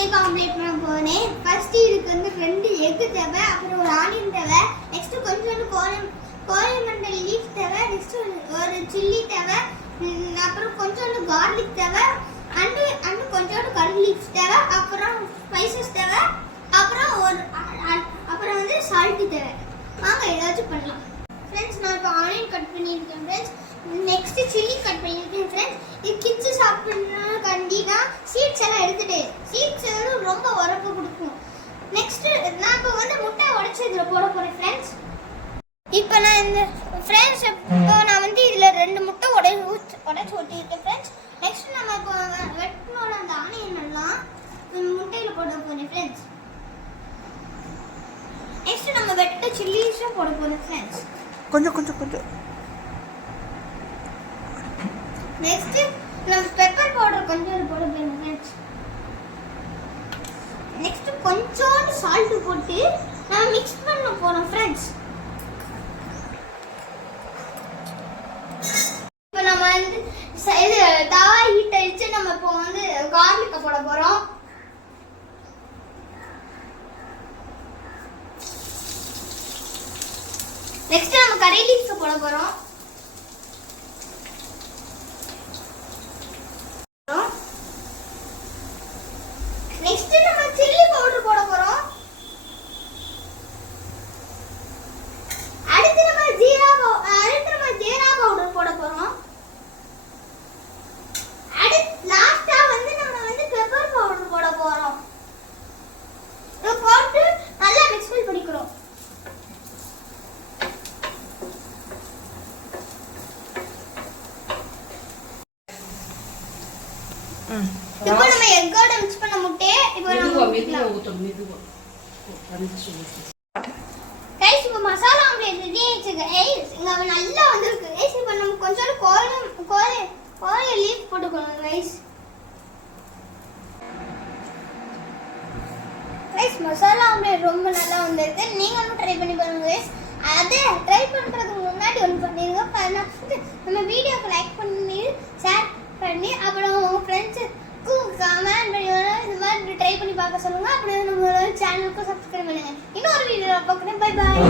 Egg omelette பண்ண போறேன். First இதுக்கு வந்து 2 எக் தேவை, அப்புறம் ஒரு ஆனியன் தேவை, நெக்ஸ்ட் கொஞ்சோண்டு கோரியண்டர் லீஃப் தேவை, நெக்ஸ்ட் ஒரு சில்லி தேவை, அப்புறம் கொஞ்சோண்டு கார்லிக் தேவை, அண்ட் கொஞ்சோண்டு கரி லீஃப் தேவை, அப்புறம் ஸ்பைசஸ் தேவை, அப்புறம் வந்து சால்ட் தேவை. வாங்க ஏதாச்சும் பண்ணலாம். ஃப்ரெண்ட்ஸ் நான் இப்போ ஆனியன் கட் பண்ணியிருக்கேன் ஃப்ரெண்ட்ஸ். நெக்ஸ்ட் சில்லி கட் பண்ணியிருக்கேன் ஃப்ரெண்ட்ஸ். இது கிட்ஸ் சாப்பிடணும் கண்டிப்பா. சீட்ஸ் எல்லாம் எடுத்துட்டு, சீட்ஸ் எல்லாம் ரொம்ப உரப்பு கொடுக்கும். நெக்ஸ்ட் நான் இப்போ வந்து முட்டை உடைச்சு இதில் போட போகிறேன் ஃப்ரெண்ட்ஸ். இப்போ நான் இந்த ஃப்ரெண்ட்ஸ் இப்போ நான் வந்து இதில் 2 முட்டை உடைச்சு ஊற்றிருக்கேன் ஃப்ரெண்ட்ஸ். நெக்ஸ்ட் நம்ம இப்போ வெட்டினோட அந்த ஆனியன் எல்லாம் முட்டையில் போட போகிறேன் ஃப்ரெண்ட்ஸ். நெக்ஸ்ட் நம்ம வெட்ட சில்லிஸும் போட போகிறோம் ஃப்ரெண்ட்ஸ். கொஞ்சம் நெக்ஸ்ட் நம்ம பெப்பர் பவுடர் கொஞ்சம் போட போறோம் ஃப்ரெண்ட்ஸ். நெக்ஸ்ட் கொஞ்சோண்டு சால்ட் போட்டு நம்ம மிக்ஸ் பண்ண போறோம் ஃப்ரெண்ட்ஸ். இப்போ நம்ம வந்து இது தவா ஹீட் ஆயிடுச்சு. நம்ம இப்போ வந்து கார்லிக் போட போறோம். நெக்ஸ்ட் நம்ம கரி லீஃப் போட போறோம். நெக்ஸ்ட் நம்ம சில்லி பவுடர் போட போறோம். அடுத்து நம்ம ஜீரா பவுடர் போட போறோம். அடுத்து லாஸ்டா வந்து நம்ம வந்து பெப்பர் பவுடர் போட போறோம். இது போட்டு நல்லா மிக்ஸ் பண்ணிக்கிறோம். இப்போ நம்ம எக்கோட மிக்ஸ் பண்ண முட்டை இப்போ நம்ம மெதுவா கைஸ் இப்போ மசாலா ஆம்லேட் ரெடி ஆயிடுச்சு கைஸ். இங்க நல்லா வந்திருக்கு கைஸ். இப்போ நம்ம கொஞ்சம் கோரிய லீஃப் போட்டுக்கணும் கைஸ். கைஸ் மசாலா ஆம்லேட் ரொம்ப நல்லா வந்திருக்கு. நீங்களும் ட்ரை பண்ணி பாருங்க கைஸ். அதே ட்ரை பண்றதுக்கு முன்னாடி ஒன்று பண்ணிருங்க. ஃபர்ஸ்ட் நம்ம வீடியோக்கு லைக் பண்ணி ஷேர் பண்ணி அப்புறம் உங்க ஃப்ரெண்ட்ஸுக்கு கமெண்ட் பண்ணி இந்த மாதிரி ட்ரை பண்ணி பார்க்க சொல்லுங்க. அப்படியே நம்ம சேனலுக்கு சப்ஸ்கிரைப் பண்ணுங்க. இன்னொரு வீடியோவில் பார்க்குறேன். Bye bye.